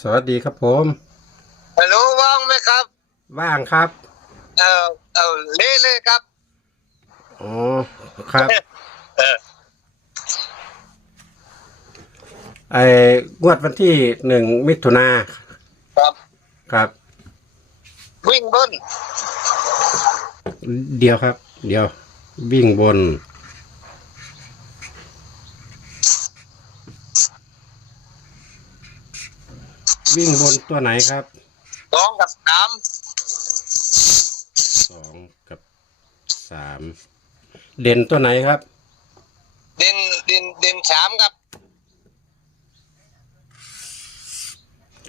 สวัสดีครับผมฮัลโหลว่างไหมครับ ว่างครับ เออเออเละเลยครับอ๋อครับเออไอ้งวดวันที่หนึ่งมิถุนาครับครับ วิ่งเบิ้ลเดียวครับ เดียว วิ่งบน วิ่งบนตัวไหนครับสองกับสามสองกับสามเด่นตัวไหนครับ เด่นเด่นเด่นสามครับ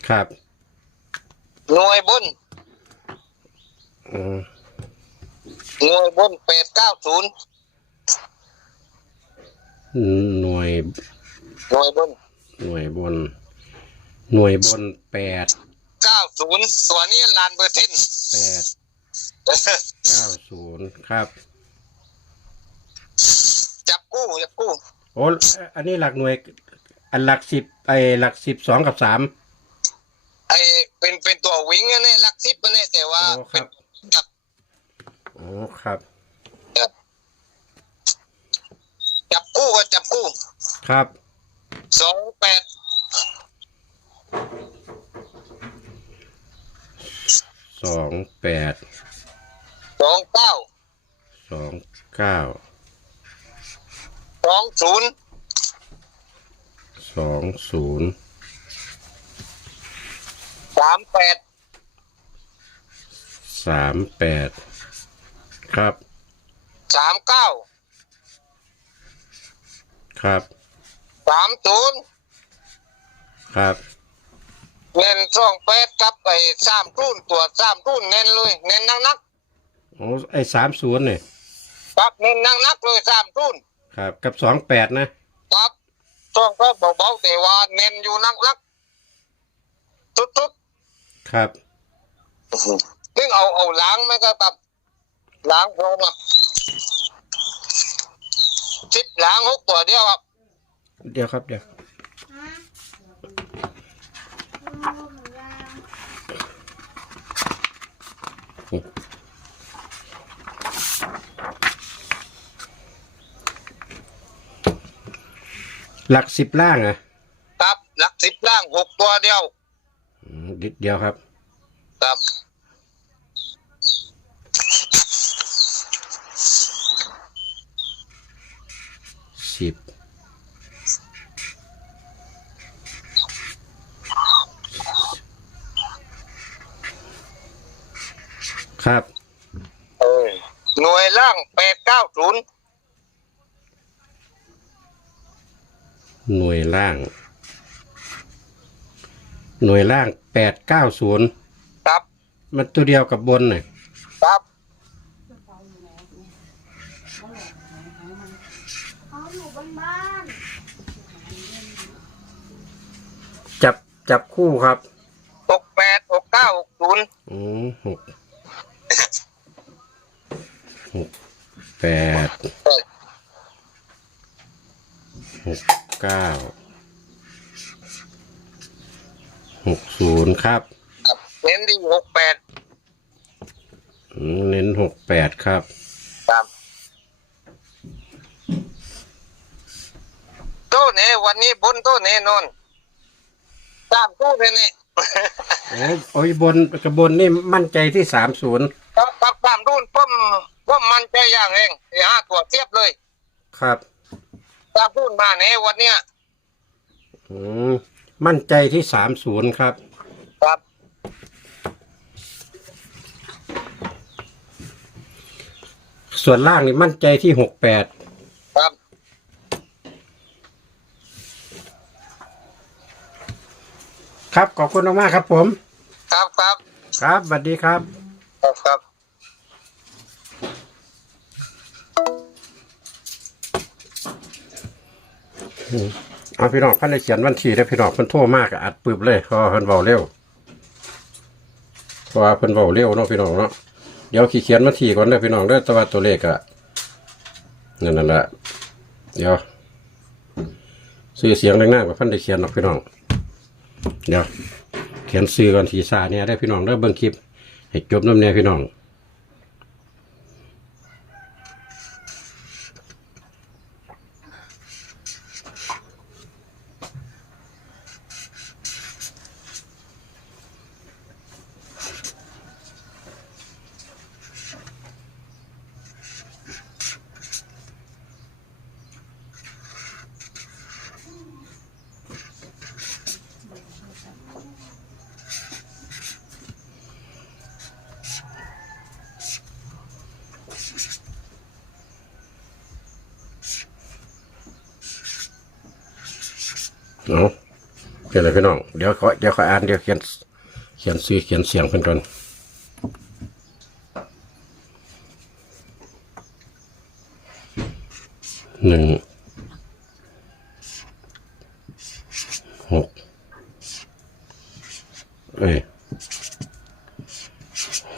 ครับหน่วยบนอืมหน่วยบนแปดเก้าศูนย์หน่วยหน่วยบนหน่วยบน หน่วยบนแปดเก้าศูนย์ตัวนี้ลานเบอร์เซ็นต์แปดเก้าศูนย์ครับ จับกู้จับกู้โอ้อันนี้หลักหน่วย อันหลักสิบไอหลักสิบสองกับสามไอเป็นเป็นตัววิ่งอันนี่ลักซิปอันนี่แต่ว่าโอ้ครับเป็นกับ โอ้ครับ จับกู้ก็จับกู้ครับสองแปด สองแปดสองเก้าสองเก้าสองศูนย์สองศูนย์สามแปดสามแปดครับสามเก้าครับสามศูนย์ครับ เน้นสองแปดกับไอ้สามรุ่นตัวสามรุ่นเน้นเลย เน้นนักนักโอ้ไอสามศูนย์เนี่ยๆครับเน้นนักนักๆเลยสามรุ่นครับ กับสองแปดนะครับสองแปดเบาๆแต่ว่าเน้นอยู่นักนักๆสุดครับๆซึ่งเอาเอาล้างไหมครับครับล้างพร้อมครับสิบล้างหกตัวเดียวครับ เดี๋ยวครับเดี๋ยว หลักสิบล่างอะครับหลักสิบล้างหกตัวเดียวอืมนิดเดียวครับ ครับสิบครับ เออหน่วยล่างแปดเก้าศูนย์ หน่วยล่าง หน่วยล่างแปดเก้าศูนย์ครับ มันตัวเดียวกับบนน่ะครับ เขาอยู่บนบ้านจับจับคู่ครับหกแปดหกเก้าหกศูนย์อืมหกหกแปดหก เก้าหกศูนย์ครับ ครับเน้นที่หกแปดอืมเน้นหกแปดครับ ครับโต้เน่วันนี้บนโต้เน่นอนตามตู้เน่เน่โอ้โอ้ยบนกระบนนี่มั่นใจที่สามศูนย์ครับครับตามรุ่นพ่มพ่มมันใจอย่างเองไอ้ห้าตัวเทียบเลย ครับ ตามรุ่นมาเน่วันเนี้ยอืมมั่นใจที่สามศูนย์ครับ ครับส่วนล่างนี่มั่นใจที่หกแปดครับครับขอบคุณมากๆครับผม ครับครับครับสวัสดีครับ ครับครับ เอาพี่น้องพันได้เขียนวันที่แล้วพี่น้องเพิ่นโทรมากอัดปึบเลยเพราะว่าเพิ่นเบาเร็วเพราะว่าเพิ่นเบาเร็วเนาะพี่น้องเนาะเดี๋ยวขีเขียนวันที่ก่อนเด้อพี่น้องเด้อแต่ว่าตัวเลขอะนั่นนั่นแหละเดี๋ยวซื้อเสียงดังหน้ากับพันได้เขียนหรอกพี่น้อง เดี๋ยวเขียนซื้อก่อนสีสาเนี่ยได้พี่น้องได้อเบิ่งคลิปให้จบน้ำเนี่ยพี่น้อง เนาะเป็นอะไรพี่น้อง เดี๋ยวขอเดี๋ยวขออ่านเดี๋ยวเขียน เขียนซื้อเขียนเสียงเพิ่นก่อนหนึ่งหกเอ้ย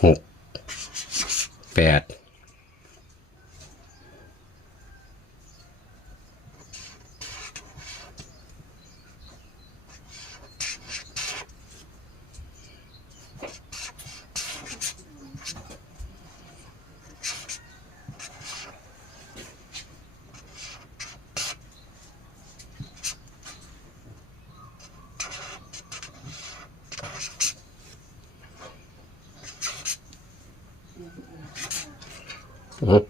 หกแปด อืม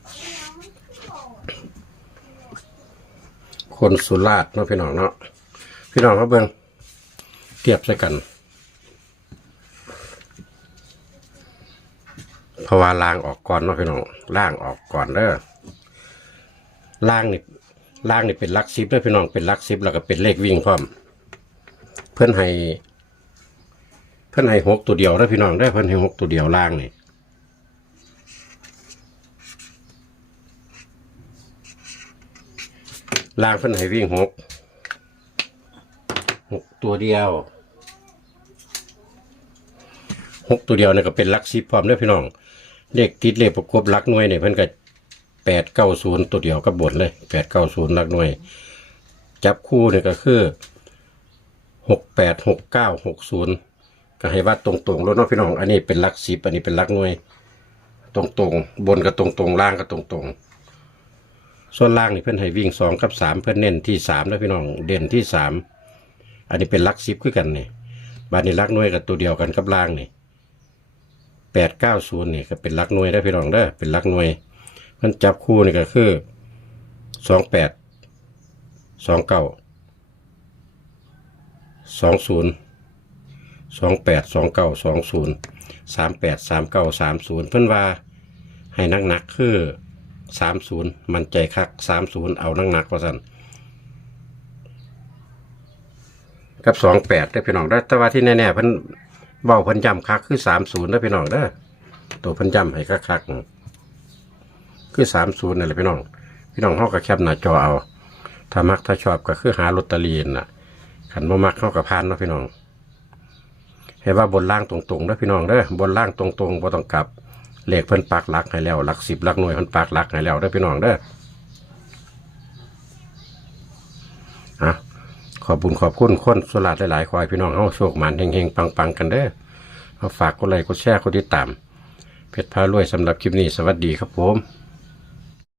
คนสุราษฎร์เนาะพี่น้องเนาะพี่น้องเขาเบิ่งเทียบใส่กันเพราะว่าล้างออกก่อนเนาะพี่น้องล้างออกก่อนเด้อล้างนี่ล้างนี่เป็นลักซิปเด้อพี่น้องเป็นลักซิปแล้วก็เป็นเลขวิ่งพร้อม เพื่อนให้ เพื่อนให้หกตัวเดียวเด้อพี่น้องได้อเพื่อนให้หกตัวเดียวล้างนี่ ล่างเพิ่นให้วิ่งหกหกตัวเดียวหกตัวเดียวเนี่ยก็เป็นลักสิพร้อมเด้อพี่น้อง เลขติดเลขประกบลักหน่วยเนี่ยเพิ่นก็แปดเก้าศูนย์ตัวเดียวก็บนเลยแปดเก้าศูนย์ลักหน่วย จับคู่เนี่ยก็คือหกแปดหกเก้าหกศูนย์ก็ให้ว่าตรงๆแล้วเนาะพี่น้อง อันนี้เป็นลักสิบอันนี้เป็นลักหน่วย ตรงๆ บนก็ตรงๆล่างก็ตรงๆ ส่วนล่างนี่เพื่อนให้วิ่งสองกับสามเพื่อนเน้นที่สามนะพี่น้องเด่นที่สามอันนี้เป็นลักซิบคือกันนี่บานนี้ลักน่วยกับตัวเดียวกันกับล่างนี่แปดเก้าศูนย์นี่ก็เป็นลักน่วยได้พี่น้องเด้อเป็นลักน่วยเพื่อนจับคู่นี่ก็คือสองแปดสองเก้าสองศูนย์สองแปดสองเก้าสองศูนย์สามแปดสามเก้าสามศูนย์เพื่อนว่าให้นักหนักๆคือ สามศูนย์มันใจคักสามศูนย์เอานักหนักว่าสันกับสองแปดได้พี่น้องได้แต่ว่าที่แน่ๆเพิ่นเบาเพิ่นจำคักคือสามศูนย์ได้พี่น้องเด้ตัวเพิ่นจำให้คักคักคือสามศูนย์นั่แหละพี่น้อง พี่น้องเขาก็แคปหน้าจอเอา ถ้ามักถ้าชอบก็คือหาลอตเตอรี่น่ะขันบ่มักเข้ากับพานเนาะพี่น้องให้ว่าบนล่างตรงๆเด้พี่น้องเด้อบนล่างตรงๆบ่ต้องกลับ เลขเพิ่นปักหลักให้แล้วหลักสิบหลักหน่วยเพิ่นปักหลักให้แล้วได้อพี่น้องเด้ออะขอบคุญขอบคุณคนสลัดหลายๆคอให้พี่น้องเฮาโชคหมันเฮงๆปังๆกันเด้อเอาฝากกดไลค์กดแชร์กดติดตามเพชรพารวยสำหรับคลิปนี้สวัสดีครับผม